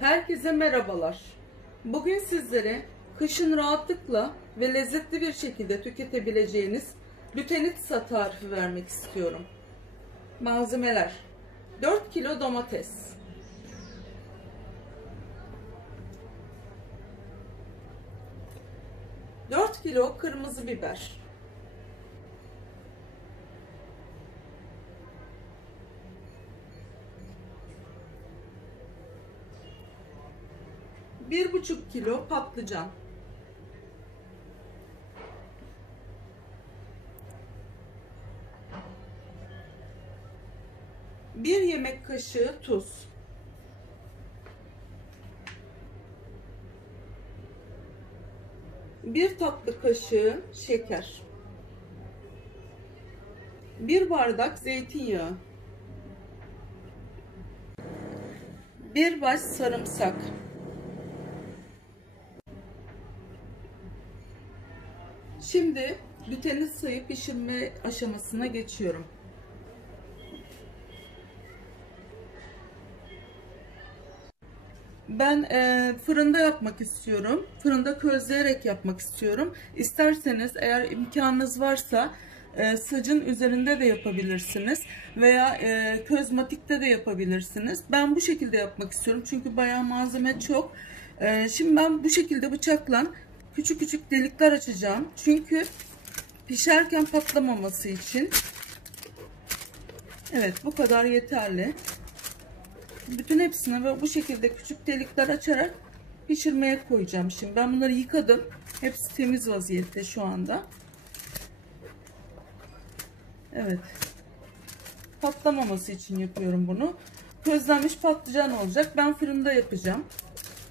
Herkese merhabalar. Bugün sizlere kışın rahatlıkla ve lezzetli bir şekilde tüketebileceğiniz Lütenitsa tarifi vermek istiyorum. Malzemeler: 4 kilo domates, 4 kilo kırmızı biber, 1,5 kilo patlıcan, 1 yemek kaşığı tuz, 1 tatlı kaşığı şeker, 1 bardak zeytinyağı, 1 baş sarımsak, Şimdi Lütenitsa'yı pişirme aşamasına geçiyorum. Ben fırında yapmak istiyorum. Fırında közleyerek yapmak istiyorum. İsterseniz eğer imkanınız varsa sacın üzerinde de yapabilirsiniz. Veya közmatikte de yapabilirsiniz. Ben bu şekilde yapmak istiyorum. Çünkü bayağı malzeme çok. Şimdi ben bu şekilde bıçakla küçük küçük delikler açacağım. Çünkü pişerken patlamaması için. Evet, bu kadar yeterli. Bütün hepsine ve bu şekilde küçük delikler açarak pişirmeye koyacağım. Şimdi ben bunları yıkadım. Hepsi temiz vaziyette şu anda. Evet. Patlamaması için yapıyorum bunu. Közlenmiş patlıcan olacak. Ben fırında yapacağım.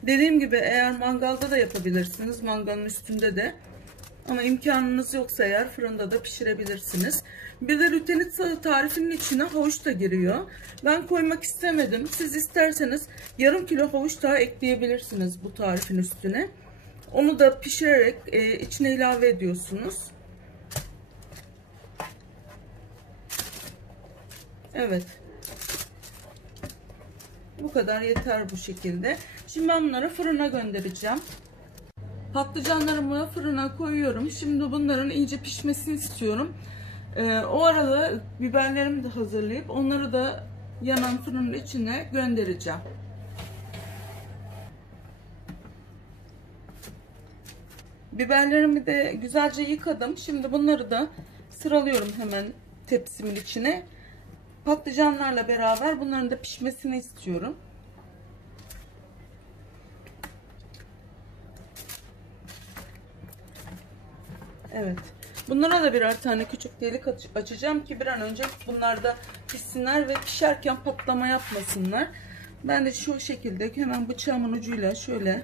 Dediğim gibi eğer mangalda da yapabilirsiniz. Mangalın üstünde de. Ama imkanınız yoksa eğer fırında da pişirebilirsiniz. Bir de Lütenitsa tarifinin içine havuç da giriyor. Ben koymak istemedim. Siz isterseniz yarım kilo havuç daha ekleyebilirsiniz bu tarifin üstüne. Onu da pişirerek içine ilave ediyorsunuz. Evet. Bu kadar yeter bu şekilde. Şimdi ben bunları fırına göndereceğim. Patlıcanlarımı fırına koyuyorum. Şimdi bunların iyice pişmesini istiyorum. O arada biberlerimi de hazırlayıp onları da yanan fırının içine göndereceğim. Biberlerimi de güzelce yıkadım. Şimdi bunları da sıralıyorum hemen tepsimin içine. Patlıcanlarla beraber bunların da pişmesini istiyorum. Evet. Bunlara da birer tane küçük delik açacağım ki bir an önce bunlar da pişsinler ve pişerken patlama yapmasınlar. Ben de şu şekilde hemen bıçağımın ucuyla şöyle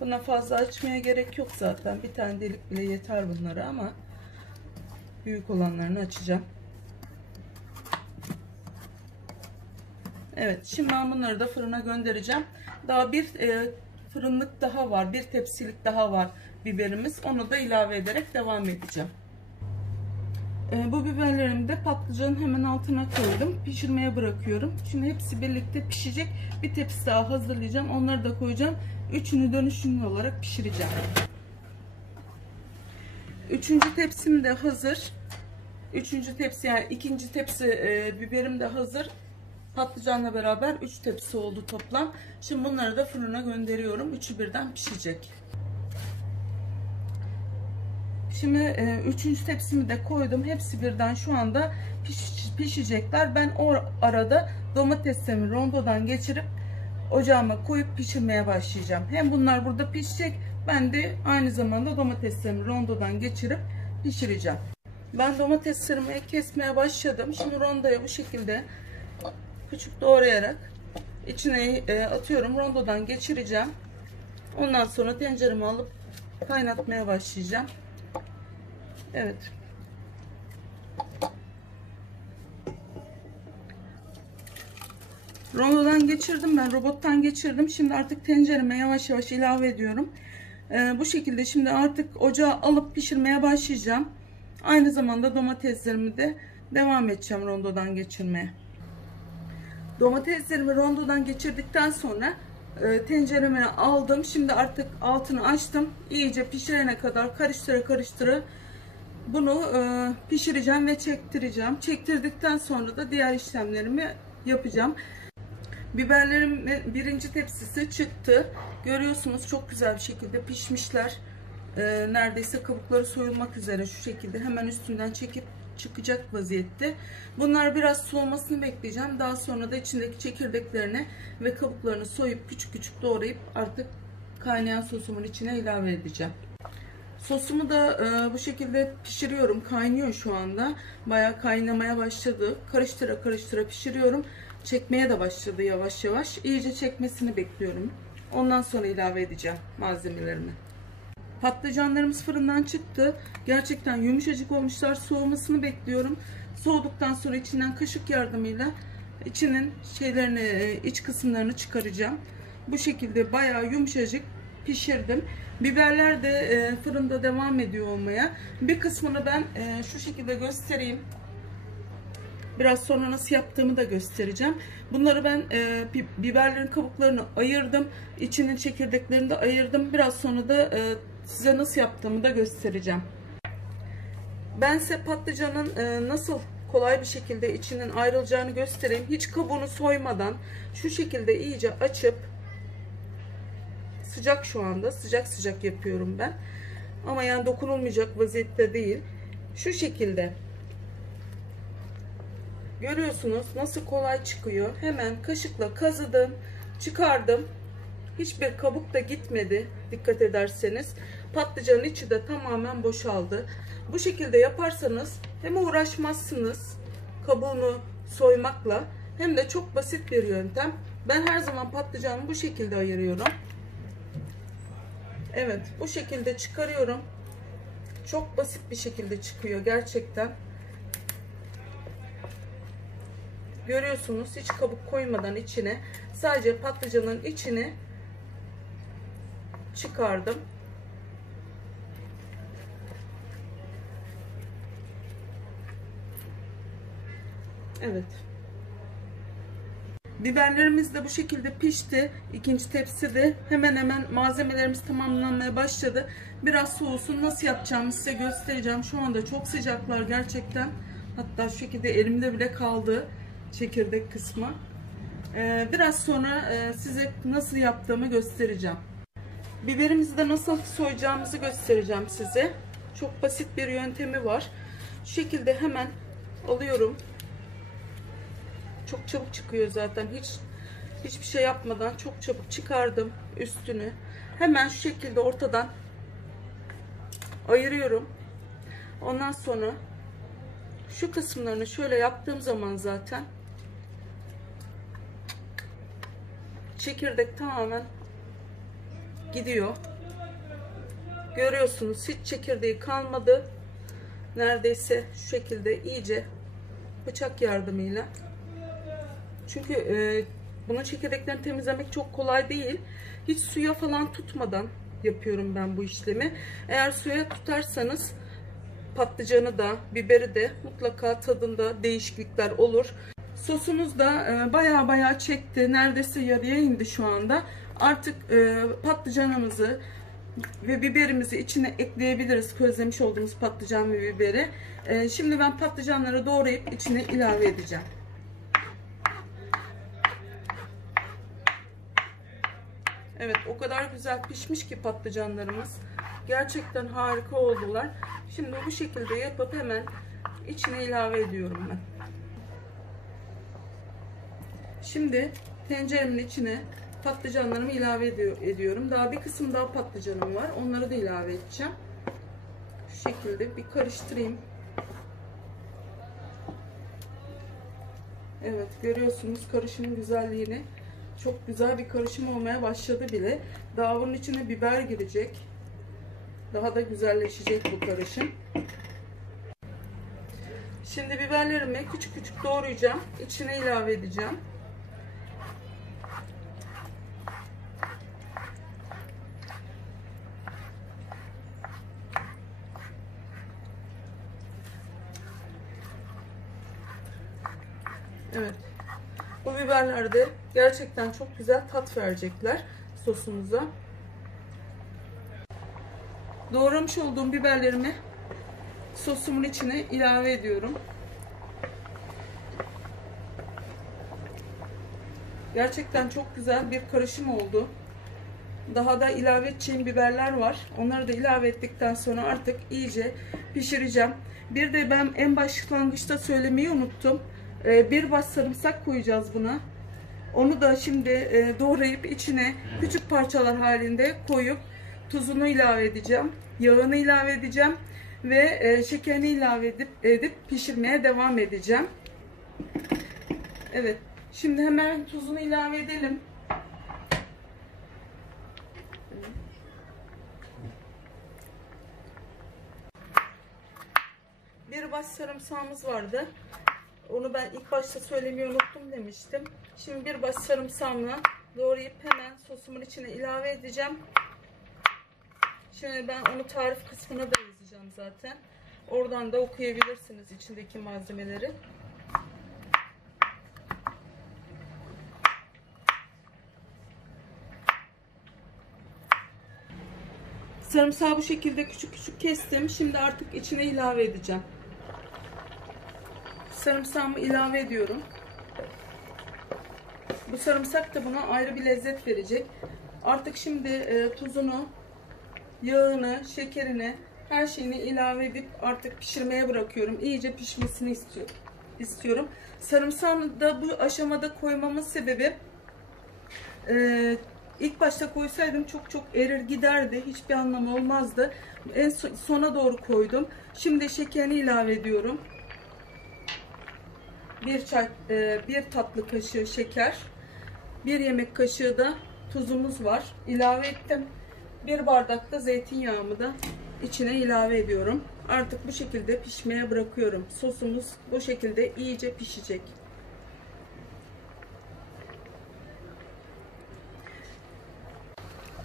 buna fazla açmaya gerek yok zaten. Bir tane delik bile yeter bunlara ama büyük olanlarını açacağım. Evet, şimdi ben bunları da fırına göndereceğim. Daha bir fırınlık daha var, bir tepsilik daha var biberimiz. Onu da ilave ederek devam edeceğim. Bu biberlerimi de patlıcanın hemen altına koydum. Pişirmeye bırakıyorum. Şimdi hepsi birlikte pişecek. Bir tepsi daha hazırlayacağım. Onları da koyacağım. Üçünü dönüşümlü olarak pişireceğim. Üçüncü tepsim de hazır. Üçüncü tepsi yani ikinci tepsi biberim de hazır. Patlıcanla beraber 3 tepsi oldu toplam. Şimdi bunları da fırına gönderiyorum. Üçü birden pişecek. Şimdi 3. tepsimi de koydum. Hepsi birden şu anda pişecekler. Ben o arada domateslerimi rondodan geçirip ocağıma koyup pişirmeye başlayacağım. Hem bunlar burada pişecek. Ben de aynı zamanda domateslerimi rondodan geçirip pişireceğim. Ben domateslerimi kesmeye başladım. Şimdi rondoya bu şekilde küçük doğrayarak içine atıyorum. Rondodan geçireceğim. Ondan sonra tencereme alıp kaynatmaya başlayacağım. Evet. Rondodan geçirdim ben. Robottan geçirdim. Şimdi artık tencereme yavaş yavaş ilave ediyorum. Bu şekilde şimdi artık ocağa alıp pişirmeye başlayacağım. Aynı zamanda domateslerimi de devam edeceğim rondodan geçirmeye. Domateslerimi rondodan geçirdikten sonra tencereme aldım. Şimdi artık altını açtım. İyice pişirene kadar karıştıra karıştıra bunu pişireceğim ve çektireceğim. Çektirdikten sonra da diğer işlemlerimi yapacağım. Biberlerim birinci tepsisi çıktı. Görüyorsunuz çok güzel bir şekilde pişmişler. Neredeyse kabukları soyulmak üzere şu şekilde hemen üstünden çekip çıkacak vaziyette. Bunlar biraz soğumasını bekleyeceğim. Daha sonra da içindeki çekirdeklerini ve kabuklarını soyup küçük küçük doğrayıp artık kaynayan sosumun içine ilave edeceğim. Sosumu da bu şekilde pişiriyorum. Kaynıyor şu anda. Bayağı kaynamaya başladı. Karıştıra karıştıra pişiriyorum. Çekmeye de başladı yavaş yavaş. İyice çekmesini bekliyorum. Ondan sonra ilave edeceğim malzemelerimi. Patlıcanlarımız fırından çıktı. Gerçekten yumuşacık olmuşlar. Soğumasını bekliyorum. Soğuduktan sonra içinden kaşık yardımıyla içinin iç kısımlarını çıkaracağım. Bu şekilde bayağı yumuşacık pişirdim. Biberler de fırında devam ediyor olmaya. Bir kısmını ben şu şekilde göstereyim. Biraz sonra nasıl yaptığımı da göstereceğim. Bunları ben biberlerin kabuklarını ayırdım. İçinin çekirdeklerini de ayırdım. Biraz sonra da size nasıl yaptığımı da göstereceğim. Ben size patlıcanın nasıl kolay bir şekilde içinin ayrılacağını göstereyim. Hiç kabuğunu soymadan şu şekilde iyice açıp, sıcak şu anda sıcak sıcak yapıyorum ben. Ama yani dokunulmayacak vaziyette değil. Şu şekilde. Görüyorsunuz nasıl kolay çıkıyor. Hemen kaşıkla kazıdım, çıkardım. Hiçbir kabuk da gitmedi. Dikkat ederseniz. Patlıcanın içi de tamamen boşaldı. Bu şekilde yaparsanız hem uğraşmazsınız kabuğunu soymakla, hem de çok basit bir yöntem. Ben her zaman patlıcanı bu şekilde ayırıyorum. Evet, bu şekilde çıkarıyorum. Çok basit bir şekilde çıkıyor gerçekten. Görüyorsunuz hiç kabuk koymadan içine sadece patlıcanın içini çıkardım. Evet. Biberlerimiz de bu şekilde pişti. İkinci tepside hemen hemen malzemelerimiz tamamlanmaya başladı. Biraz soğusun, nasıl yapacağımı size göstereceğim. Şu anda çok sıcaklar gerçekten. Hatta şu şekilde elimde bile kaldı çekirdek kısmı. Biraz sonra size nasıl yaptığımı göstereceğim. Biberimizi de nasıl soyacağımızı göstereceğim size. Çok basit bir yöntemi var. Şu şekilde hemen alıyorum. Çok çabuk çıkıyor zaten. Hiçbir şey yapmadan çok çabuk çıkardım üstünü. Hemen şu şekilde ortadan ayırıyorum. Ondan sonra şu kısımlarını şöyle yaptığım zaman zaten çekirdek tamamen gidiyor. Görüyorsunuz hiç çekirdeği kalmadı. Neredeyse şu şekilde iyice bıçak yardımıyla. Çünkü bunun çekirdeklerini temizlemek çok kolay değil. Hiç suya falan tutmadan yapıyorum ben bu işlemi. Eğer suya tutarsanız patlıcanı da biberi de mutlaka tadında değişiklikler olur. Sosumuz da baya çekti. Neredeyse yarıya indi şu anda. Artık patlıcanımızı ve biberimizi içine ekleyebiliriz. Közlemiş olduğumuz patlıcan ve biberi. Şimdi ben patlıcanları doğrayıp içine ilave edeceğim. Evet, o kadar güzel pişmiş ki patlıcanlarımız. Gerçekten harika oldular. Şimdi bu şekilde yapıp hemen içine ilave ediyorum ben. Şimdi tenceremin içine patlıcanlarımı ilave ediyorum. Daha bir kısım daha patlıcanım var. Onları da ilave edeceğim. Şu şekilde bir karıştırayım. Evet, görüyorsunuz karışımın güzelliğini. Çok güzel bir karışım olmaya başladı bile. Daha bunun içine biber girecek. Daha da güzelleşecek bu karışım. Şimdi biberlerimi küçük küçük doğrayacağım. İçine ilave edeceğim. Evet. Bu biberler de gerçekten çok güzel tat verecekler sosumuza. Doğramış olduğum biberlerimi sosumun içine ilave ediyorum. Gerçekten çok güzel bir karışım oldu. Daha da ilave edeceğim biberler var. Onları da ilave ettikten sonra artık iyice pişireceğim. Bir de ben en başlangıçta söylemeyi unuttum. Bir baş sarımsak koyacağız buna. Onu da şimdi doğrayıp içine küçük parçalar halinde koyup tuzunu ilave edeceğim. Yağını ilave edeceğim. Ve şekerini ilave edip pişirmeye devam edeceğim. Evet. Şimdi hemen tuzunu ilave edelim. Bir baş sarımsağımız vardı. Onu ben ilk başta söylemeyi unuttum demiştim. Şimdi bir baş sarımsağımla doğrayıp hemen sosumun içine ilave edeceğim. Şimdi ben onu tarif kısmına da yazacağım zaten. Oradan da okuyabilirsiniz içindeki malzemeleri. Sarımsağı bu şekilde küçük küçük kestim. Şimdi artık içine ilave edeceğim. Sarımsağımı ilave ediyorum. Bu sarımsak da buna ayrı bir lezzet verecek. Artık şimdi tuzunu, yağını, şekerini, her şeyini ilave edip artık pişirmeye bırakıyorum. İyice pişmesini istiyorum. Sarımsağı da bu aşamada koymamın sebebi ilk başta koysaydım çok erir giderdi. Hiçbir anlamı olmazdı. En sona doğru koydum. Şimdi şekerini ilave ediyorum. Bir tatlı kaşığı şeker. 1 yemek kaşığı da tuzumuz var. İlave ettim. 1 bardak da zeytinyağımı da içine ilave ediyorum. Artık bu şekilde pişmeye bırakıyorum. Sosumuz bu şekilde iyice pişecek.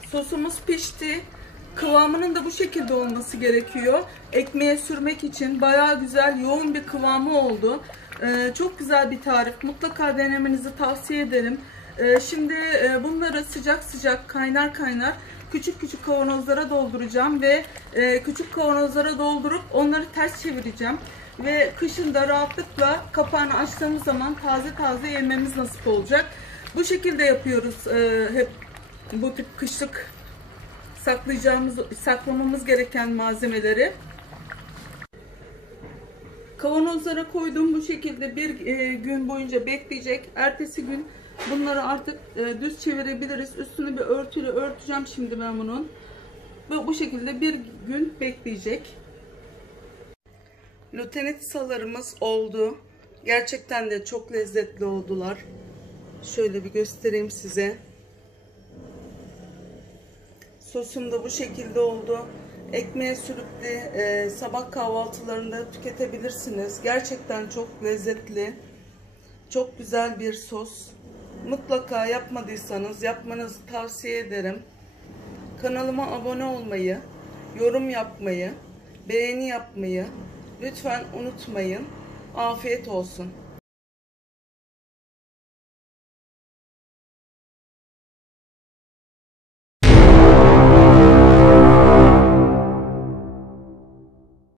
Sosumuz pişti. Kıvamının da bu şekilde olması gerekiyor. Ekmeğe sürmek için bayağı güzel, yoğun bir kıvamı oldu. Çok güzel bir tarif. Mutlaka denemenizi tavsiye ederim. Şimdi bunları sıcak sıcak kaynar kaynar küçük küçük kavanozlara dolduracağım ve küçük kavanozlara doldurup onları ters çevireceğim. Ve kışın da rahatlıkla kapağını açtığımız zaman taze taze yememiz nasip olacak. Bu şekilde yapıyoruz hep bu tip kışlık saklamamız gereken malzemeleri. Kavanozlara koydum, bu şekilde bir gün boyunca bekleyecek. Ertesi gün bunları artık düz çevirebiliriz. Üstünü bir örtüyle örteceğim şimdi ben bunun. Bu şekilde bir gün bekleyecek. Luteinisalarımız oldu. Gerçekten de çok lezzetli oldular. Şöyle bir göstereyim size. Sosum da bu şekilde oldu. Ekmeğe sürüp de sabah kahvaltılarında tüketebilirsiniz. Gerçekten çok lezzetli. Çok güzel bir sos. Mutlaka yapmadıysanız yapmanızı tavsiye ederim. Kanalıma abone olmayı, yorum yapmayı, beğeni yapmayı lütfen unutmayın. Afiyet olsun.